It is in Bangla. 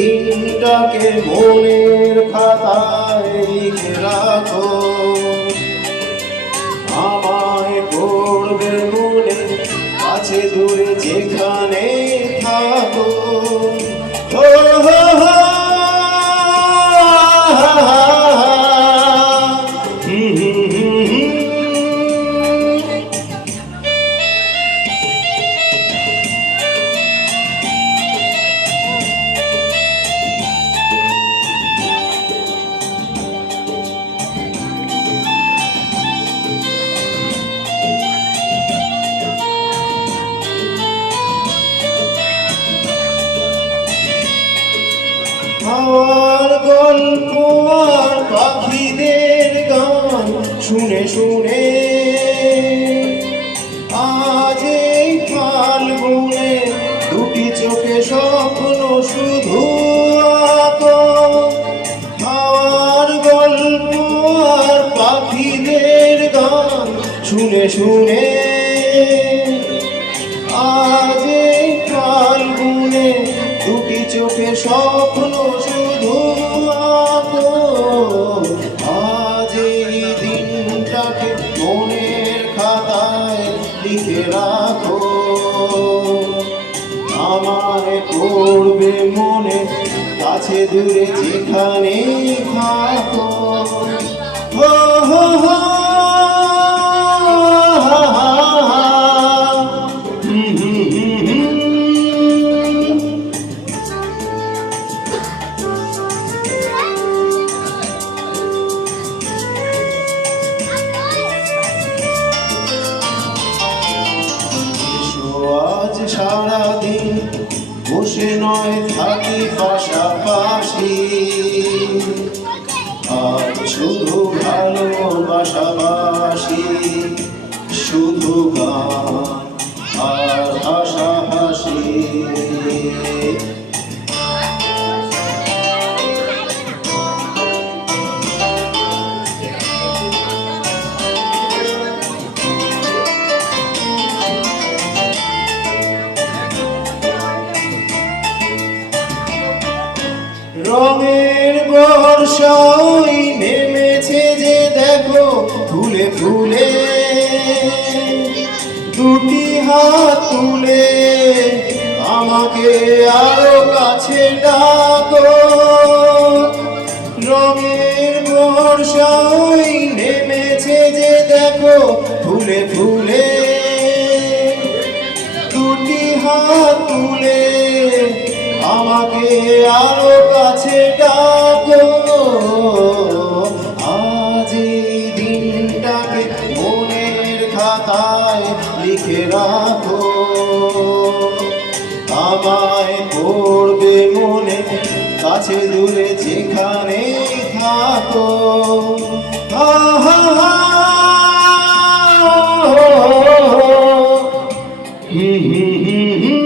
দিনটাকে মনের খাতায় লিখে রাখো, আমায় পড়বে মনে কাছে দূরে যেখানে থাকো। হো হো হো আমার গল্প আর পাখিদের গান শুনে শুনে আজ এই ফাল্গুনে দুটি চোখে স্বপ্ন শুধু আঁকো। আমার গল্প আর পাখিদের গান শুনে শুনে আজ এই ফাল্গুনে দুটি চোখে স্বপ্ন শুধু আঁকো। আজ এই দিনটাকে মনের খাতায় লিখে রাখো, আমায় পড়বে মনে কাছে দূরে যেখানে থাকো। হো হো হো আজ সারাদিন বসে নয় থাকি পাশাপাশি, আজ শুধু ভালোবাসাবাসি, শুধু গান আর হাসাহাসি। রঙের বর্ষাই নেমেছে যে দেখো ফুলে ফুলে, দুটি হাত তুলে আমাকে আরো কাছে ডাকো। রঙের বর্ষাই নেমেছে যে দেখো ফুলে ফুলে, দুটি হাত তুলে আমাকে আরো কাছে ডাকো। আজ এই দিনটাকে মনের খাতায় লিখে রাখো, আমায় পড়বে মনে কাছে দূরে যেখানে থাকো। হা হা হা হুম হুম হুম।